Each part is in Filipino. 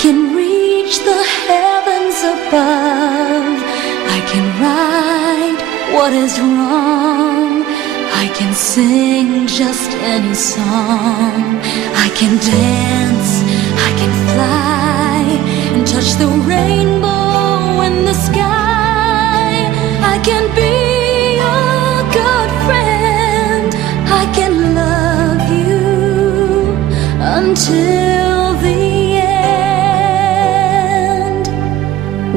can reach the heavens above. I can right what is wrong. I can sing just any song. I can dance, I can fly, and touch the rainbow in the sky. I can be your good friend. I can love you until the end.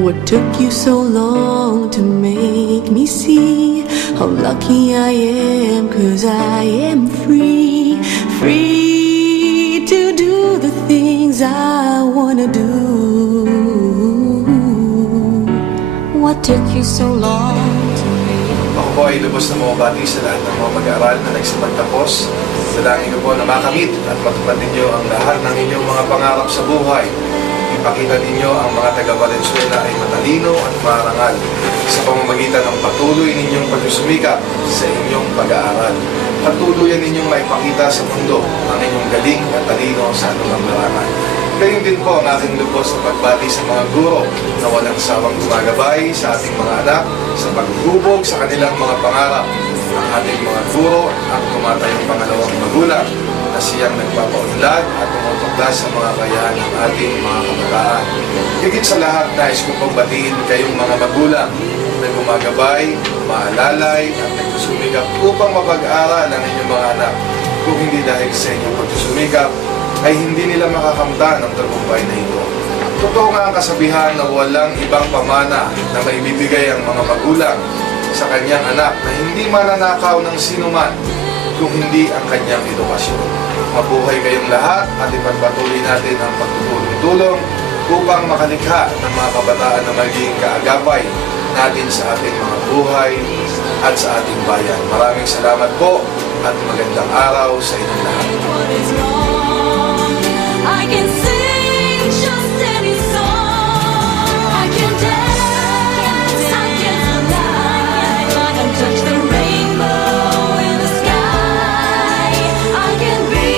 What took you so long to make me see how lucky I am? 'Cause I am free, free to do the things I wanna do. What took you so long to make? Ako po ay lubos na bumabati sa lahat ng mga mag-aaral na nagsipagtapos. Dalangin ko po na makamit at matupad ninyo ang lahat ng inyong mga pangarap sa buhay. Ipakita ninyo ang mga taga-Valenzuela ay matalino at marangal sa pamamagitan ng patuloy ninyong pagsusumikap sa inyong pag-aaral. Patuloy ninyong maipakita sa mundo ang inyong galing at talino sa anumang larangan. Gayon din po ang aking lubos na pagbati sa mga guro na walang sawang gumagabay sa ating mga anak sa paghubog sa kanilang mga pangarap. Ang ating mga guro ang tumatayong pangalawang magulang na siyang nagpapaunlad at tumutuklas sa mga kayaan ng ating mga kabataan. Higit sa lahat, nais ko pagbatiin kayong mga magulang na gumagabay, maalalay at nagsusumikap upang mapag-aral ang inyong mga anak. Kung hindi dahil sa inyong pagsusumikap, ay hindi nila makakamtan ang tagumpay na ito. Totoo nga ang kasabihan na walang ibang pamana na maibibigay ang mga magulang sa kanyang anak na hindi mananakaw ng sinuman kung hindi ang kanyang edukasyon. Mabuhay kayong lahat at ipagpatuloy natin ang pagtutulong-tulong upang makalikha ng mga kabataan na magiging kaagapay natin sa ating mga buhay at sa ating bayan. Maraming salamat po at magandang araw sa inyong lahat. I can sing just any song. I can dance, I can fly, I can touch the rainbow in the sky. I can be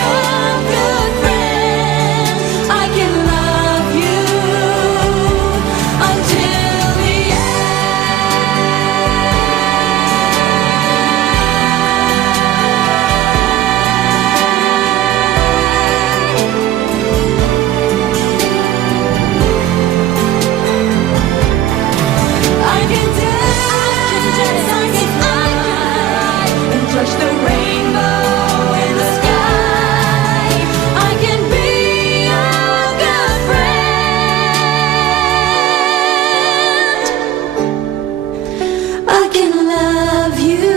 your good friend. I can love you until the touch the rainbow in the sky. I can be your good friend. I can love you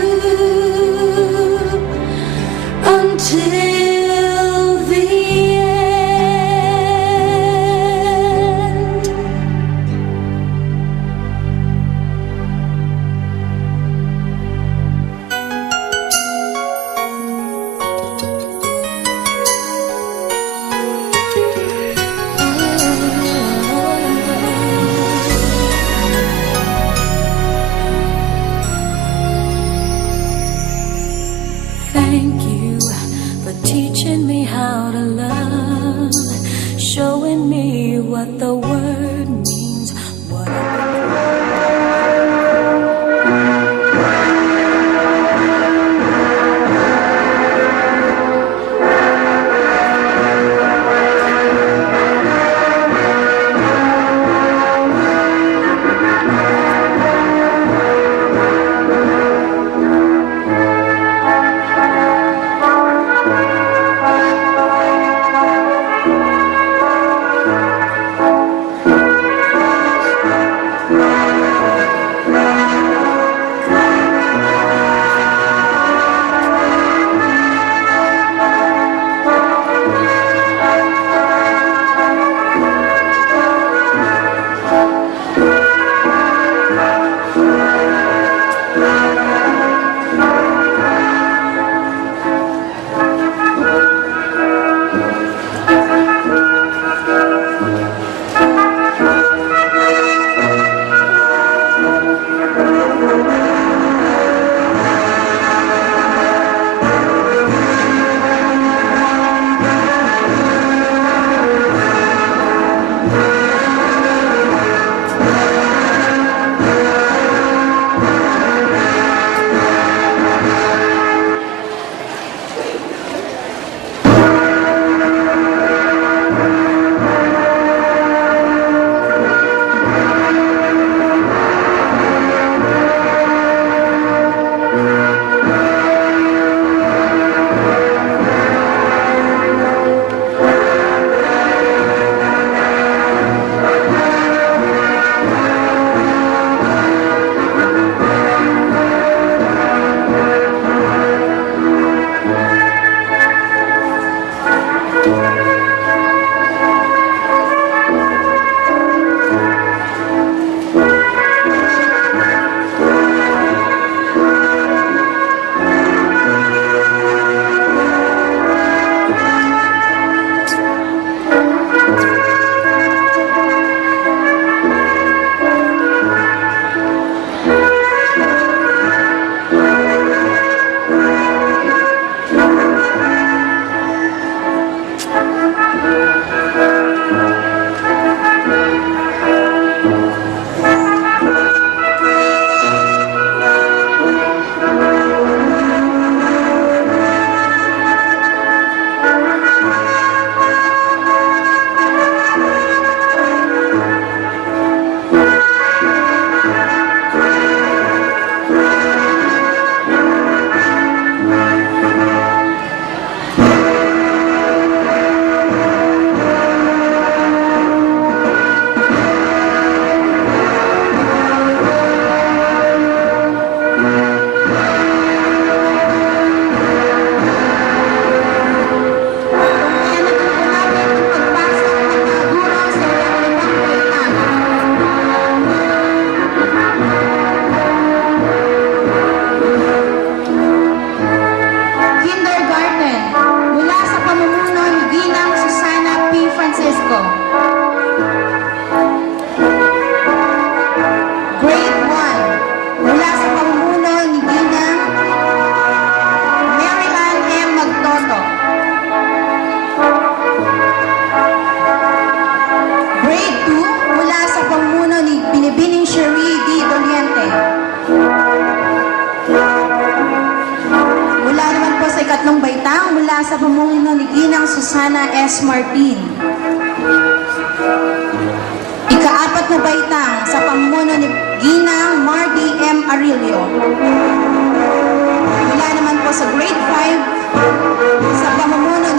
until the end. Thank you for teaching me how to love, showing me what the word means, what Grade 2 mula sa pamuno ni Binibining Cherie D. Doliente. Mula naman po sa ikatlong baitang mula sa pamuno ni Ginang Susana S. Martin. Ikaapat na baitang sa pamuno ni Ginang Marty M. Arilio. Mula naman po sa grade 5 sa pamumuno